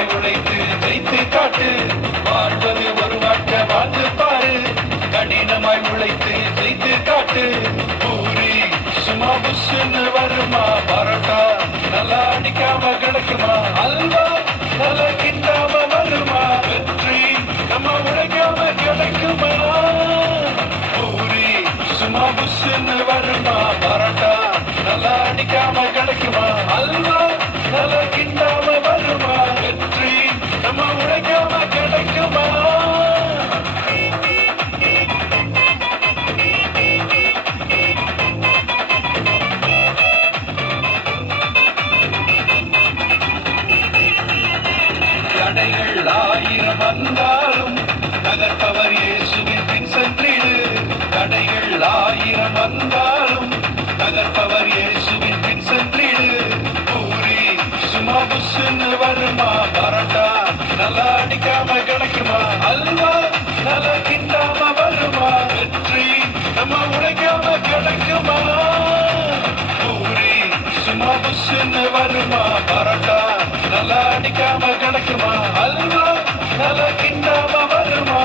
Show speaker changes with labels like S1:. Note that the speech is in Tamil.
S1: கடினமாய் உழைத்து ஜெயித்து காட்டு. வாழ்வது ஒரு வாழ்க்கை வாழ்ந்து பாரு. கடினமாய் உழைத்து ஜெயித்து காட்டு. ஆயிரம் வந்தாலும் தகர்ப்பவர் இயேசுவின் பின் சென்றிடு. தடைகள் ஆயிரம் வந்தாலும் தகர்ப்பவர் இயேசுவின் பின் சென்றிடு. பூரி சும்மா புஷ்ஷுன்னு வருமா? பரோட்டா நல்லா அடிக்காம கிடைக்குமா? அல்வா நல்லா கிண்டாம வருமா? வெற்றி நம்ம உழைக்காம கிடைக்குமா? பூரி சும்மா புஷ்ஷுன்னு வருமா? பரோட்டா நல்லா அடிக்காம கிடைக்குமா அல்வா வருமா